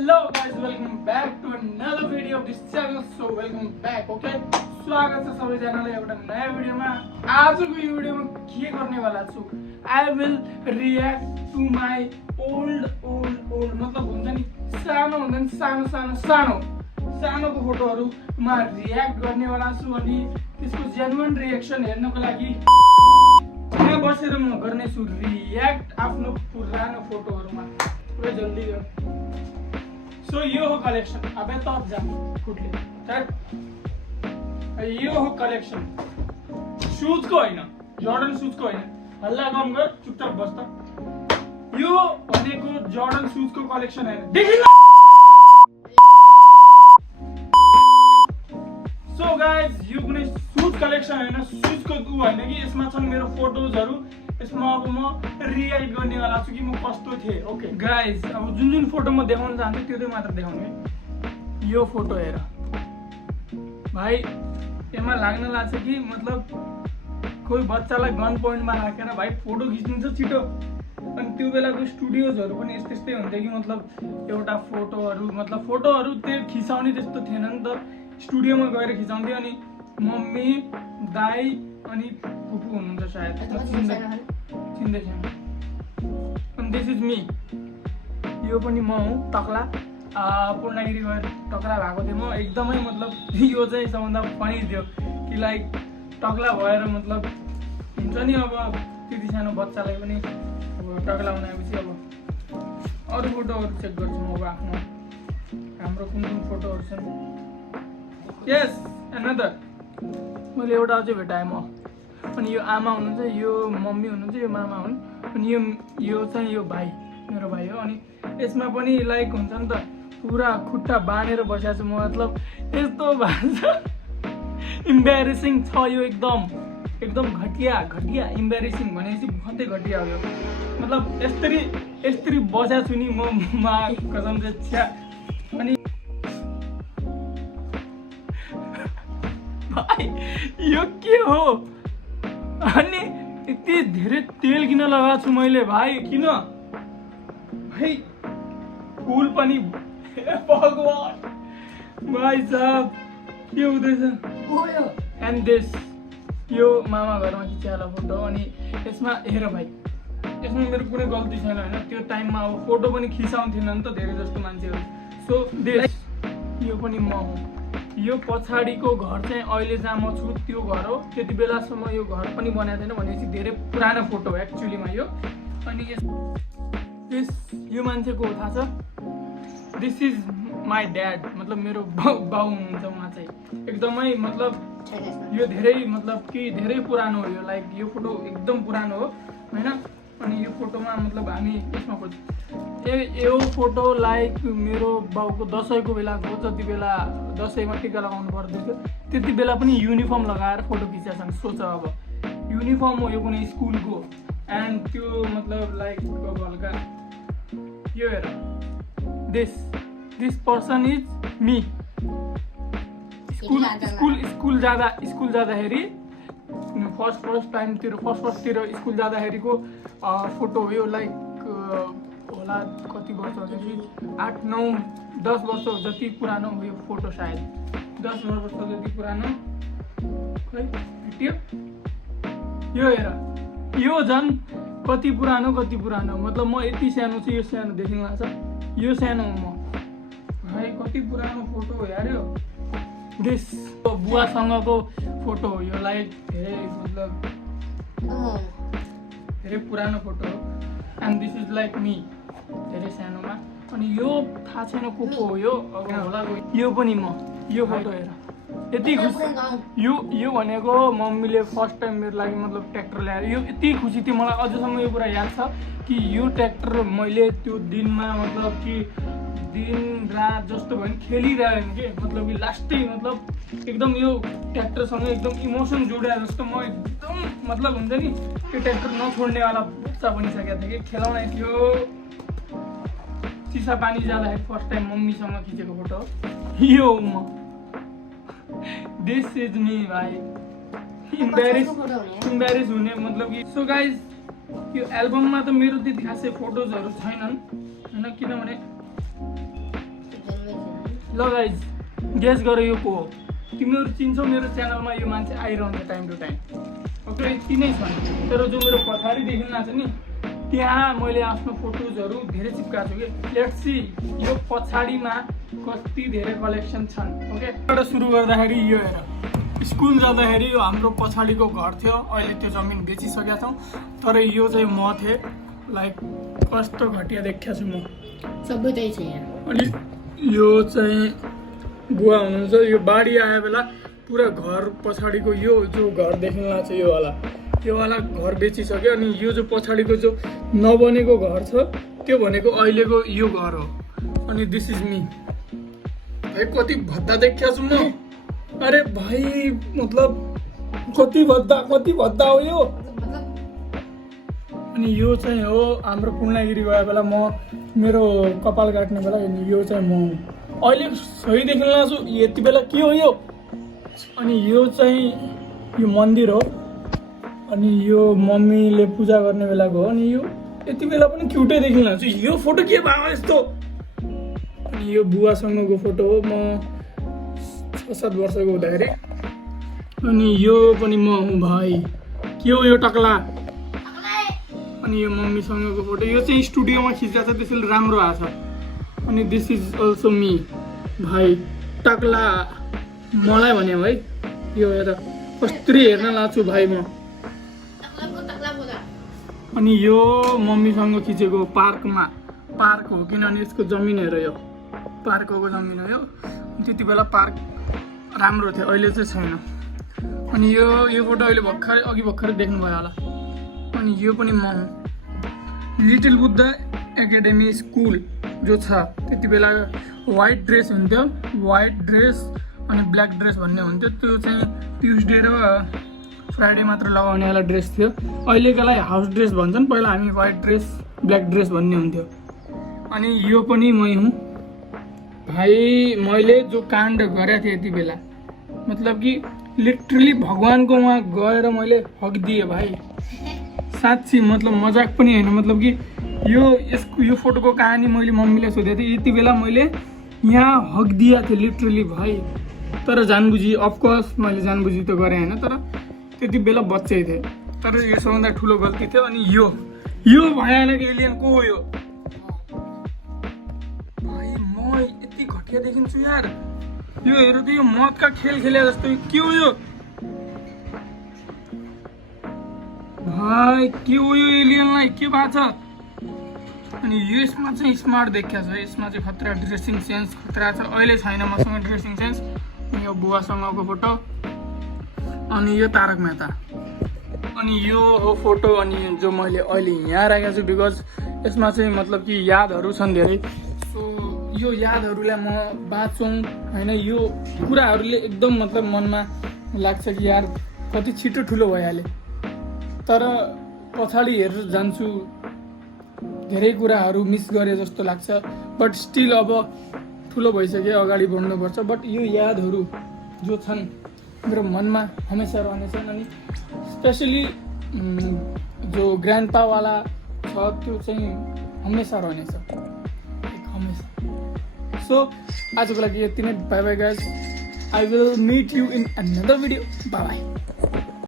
Hello guys, welcome back to another video of this channel. So welcome back, okay? स्वागत छ सबैजनालाई एउटा नयाँ भिडियोमा। आजको यो भिडियोमा के गर्नेवाला छु? I will react to my old मतलब हुन्छ नि सानो हुन्छ नि सानोको फोटोहरुमा रियाक्ट गर्नेवाला छु अनि त्यसको जेन्युइन रिएक्सन हेर्नको लागि यहाँ बसेर म गर्ने छु रियाक्ट आफ्नो पुरानो फोटोहरुमा। पुरै जल्दी गर। सो यो हो कलेक्सन। अबे तप जा फुटले चट। यो हो कलेक्सन। शूज को हैन, जर्डन शूज को हैन। हल्ला कम गर, चुपचाप बस त। यो भनेको जर्डन शूज को कलेक्सन हैन। देखिन। सो गाइस, यो कुनै शूज कलेक्सन हैन, शूज को उ हैन कि यसमा छन् मेरो फोटोजहरु। यसमा अब म रिएक्ट गर्नेवाला छु कि म कस्तो थिए। ओके गाइस, अब जुन फोटो म देखाउन चाहन्छु त्यो चाहिँ मात्र देखाउने। यो फोटो हेर भाइ, यसमा लाग्न लाग्छ कि मतलब कोही बच्चालाई गन पोइन्टमा राखेर भाइ फोटो खिच्नु छ छिटो। अनि त्यो बेलाको स्टुडियोजहरु पनि यस्तै हुन्थ्यो कि मतलब एउटा फोटोहरु त्यो खिचाउने त्यस्तो थिएन नि त। स्टुडियोमा गएर खिचाउँथ्यो अनि मम्मी, दाइ अनि फुपू हुनुहुन्छ सायद। चिन्दै छैन। अनि दिस इज मी। यो पनि म हुँ, टक्ला। पूर्णगिरी गएर टक्ला भएको थिएँ म। एकदमै मतलब यो चाहिँ सबभन्दा फनी थियो कि लाइक टक्ला भएर मतलब हुन्छ नि अब त्यति सानो बच्चालाई पनि टक्ला बनाएपछि अब अरू फोटोहरू चेक गर्छु म अब आफ्नो। हाम्रो कुन फोटोहरू छन्। यस एनदर मैले एउटा अझै भेटाएँ म। अनि यो आमा हुनुहुन्छ, यो मम्मी हुनुहुन्छ, यो मामा हुन्। अनि यो चाहिँ यो भाइ, मेरो भाइ हो। अनि यसमा पनि लाइक हुन्छ नि त पुरा खुट्टा बाँधेर बसेको छु म। मतलब यस्तो भएको छ, इम्बेरेसिङ छ यो। एकदम घटिया इम्बेरेसिङ भनेपछि बहुतै घटिया हो यो। मतलब यस्तरी बसेको छु नि म कसम से छ्या। अनि भाइ यो के हो? अनि यति धेरै तेल किन लगाएको छु मैले भाइ? किन भाइ? फुल पनि भगवान भाइ साहब के हुँदैछ? एन्ड दिस यो मामा घरमा खिचाला फोटो। अनि यसमा हेर भाइ, यसमा मेरो कुनै गल्ती छैन हैन। त्यो टाइममा अब फोटो पनि खिचाउँथिन नि त धेरै जस्तो मान्छेहरू। सो दिस यो पनि म हुँ। यो पछाडिको घर चाहिँ अहिले जहाँ म छु त्यो घर हो। त्यति बेलासम्म यो घर पनि बनाएको थिएन भनेपछि धेरै पुरानो फोटो हो एक्चुअलीमा यो। अनि यो मान्छेको थाहा छ? This is my dad. मतलब मेरो बाउ हुनुहुन्छ उहाँ चाहिँ। एकदमै मतलब यो धेरै मतलब कि धेरै पुरानो हो यो। लाइक यो फोटो एकदम पुरानो हो हैन। अनि यो फोटोमा मतलब हामी यसमा यो फोटो लाइक मेरो बाउको दसैँको बेलाको। जति बेला दसैँमा टिका लगाउनु पर्दैथ्यो त्यति बेला पनि युनिफर्म लगाएर फोटो खिचेका छन्। सोच अब युनिफर्म हो यो कुनै स्कुलको। एन्ड त्यो मतलब लाइक हल्का यो हेर, this person is me. School जाँदाखेरि फर्स्ट टाइमतिर स्कुल जाँदाखेरिको फोटो हो यो। लाइक होला कति वर्ष भनेपछि 8, 9, 10 वर्ष जति पुरानो हो यो फोटो सायद। 10 वर्ष जति पुरानो खै भेटियो। यो हेर, यो झन् कति पुरानो मतलब म यति सानो छु। यो सानो देखिन लाग्छ, यो सानो हो म भाइ। कति पुरानो फोटो हो यार यो। दिस बुवासँगको फोटो हो यो। लाइक धेरै मतलब धेरै पुरानो फोटो हो। And this is like me धेरै सानोमा। अनि यो थाहा छैन को हो यो। अब होला यो पनि म। यो फोटो हेर, यति खुसी। यो भनेको मम्मीले फर्स्ट टाइम मेरो लागि मतलब ट्र्याक्टर ल्याएर। यो यति खुसी थियो मलाई अझसम्म यो कुरा याद छ कि यो ट्र्याक्टर मैले त्यो दिनमा मतलब कि दिन रात जस्तो भयो नि खेलिरहेको के। मतलब कि लास्टै मतलब एकदम यो ट्र्याक्टरसँग एकदम इमोसन जोडिया जस्तो म एकदम मतलब हुन्छ नि त्यो ट्र्याक्टर नछोड्नेवाला बच्चा बनिसकेको थिएँ कि। खेलाउने थियो। चिसा पानी जाँदाखेरि फर्स्ट टाइम मम्मीसँग खिचेको फोटो यो हो म। दिस इज मी भाइ। इम्बेरेस हुने मतलब कि। सो गाइज, यो एल्बममा त मेरो त्यति खासै फोटोजहरू छैनन् हैन, किनभने ल गाइज गेस गर यो को हो। तिमीहरू चिन्छौ मेरो च्यानलमा यो मान्छे आइरहन्छ टाइम टु टाइम। ओके यति नै छन्, तर जो मेरो पछाडि देखिन छ नि त्यहाँ मैले आफ्नो फोटोजहरू धेरै चिपकाएको छु कि। लेट्स सी यो पछाडिमा कति धेरै कलेक्सन छन्। ओके एउटा सुरु गर्दाखेरि यो हेर, स्कुल जाँदाखेरि यो हाम्रो पछाडिको घर थियो, अहिले त्यो जमिन बेचिसकेका छौँ। तर यो चाहिँ म थिएँ, लाइक कस्तो घटिया देखिया छु म। सबै त्यही छ यहाँ। अनि यो चाहिँ बुवा हुनुहुन्छ, यो बाढी आए बेला पुरा घर पछाडिको यो जो घर देख्न लाग्छ यो वाला घर बेचिसक्यो। अनि यो जो पछाडिको जो नबनेको घर छ त्यो भनेको अहिलेको यो घर हो। अनि दिस इज मी। भाइ कति भद्दा देखिया छु म। अरे भाइ मतलब कति भद्दा हो यो। अनि यो चाहिँ हो हाम्रो पूर्णगिरी गए बेला म मेरो कपाल काट्ने बेला। यो चाहिँ म अहिले सही देख्न लाग्छु। यति बेला के हो यो। अनि यो चाहिँ यो मन्दिर हो। अनि यो मम्मीले पूजा गर्ने बेलाको हो। अनि यो यति बेला पनि क्युटै देखिन लाग्छ। यो फोटो के भयो यस्तो। अनि यो बुवासँगको फोटो हो, म 6-7 वर्षको हुँदाखेरि। अनि यो पनि म हुँ भाइ। के हो यो टक्ला। अनि यो मम्मीसँगको फोटो, यो चाहिँ स्टुडियोमा खिचेको छ त्यसैले राम्रो आएको छ। अनि दिस इज अल्सो मी भाइ। टक्ला मलाई भन्यो भाइ। यो हेर कस्तरी हेर्न लाग्छु भाइ म। अनि यो मम्मीसँग खिचेको पार्क हो, किनभने यसको जमिन हेर, यो पार्कको जमिन हो। यो त्यति बेला पार्क राम्रो थियो, अहिले चाहिँ छैन। अनि यो फोटो अहिले अघि भर्खरै देख्नुभयो होला। अनि यो पनि म हुँ। लिटिल बुद्ध एकाडेमी स्कुल जो छ त्यति बेला वाइट ड्रेस हुन्थ्यो, वाइट ड्रेस अनि ब्ल्याक ड्रेस भन्ने हुन्थ्यो। त्यो चाहिँ ट्युसडे र फ्राइडे मात्र लगाउनेवाला ड्रेस थियो। अहिलेकोलाई हाउस ड्रेस भन्छन्, पहिला हामी वाइट ड्रेस ब्ल्याक ड्रेस भन्ने हुन्थ्यो। अनि यो पनि मै हुँ भाइ। मैले जो काण्ड गरेको थिएँ यति बेला, मतलब कि लिटरली भगवानको वहाँ गएर मैले हक दिएँ भाइ। साँच्ची मतलब मजाक पनि होइन। मतलब कि यो फोटोको कहानी मैले मम्मीलाई सोधेको थिएँ। यति बेला मैले यहाँ हक दिएको थिएँ लिटरली भाइ। तर जानबुझी अफकोर्स मैले जानबुझी त गरेँ होइन, तर त्यति बेला बच्चै थिएँ। तर यो सबभन्दा ठुलो गल्ती थियो। अनि यो भयानक एलियन को हो यो भाइ। म यति घटिया देखिन्छु यार। यो हेर त, यो मदका खेल खेले जस्तो। के हो यो भाइ। के हो यो एलियनलाई के भएको छ। अनि यसमा चाहिँ स्मार्ट देखिया छ। यसमा चाहिँ खतरा ड्रेसिङ सेन्स खतरा छ। अहिले छैन मसँग ड्रेसिङ सेन्स। यो बुवासँगको फोटो। अनि यो तारक मेहता। अनि यो हो फोटो। अनि जो मैले अहिले यहाँ राखेको छु बिकज यसमा चाहिँ मतलब कि यादहरू छन् धेरै। सो यो यादहरूलाई म बाँचौँ होइन। यो कुराहरूले एकदम मतलब मनमा लाग्छ कि यार कति छिटो ठुलो भइहाल्यो। तर पछाडि हेरेर जान्छु धेरै कुराहरू मिस गरे जस्तो लाग्छ। बट स्टिल अब ठुलो भइसक्यो, अगाडि बढ्नुपर्छ। बट यो यादहरू जो छन् मेरो मनमा हमेसा रहनेछन्। अनि स्पेसली जो ग्रान्डपावाला छ त्यो चाहिँ हमेसा रहनेछ, हमेसा। सो आजको लागि यति नै। Bye bye guys. I will meet you in another video. Bye by.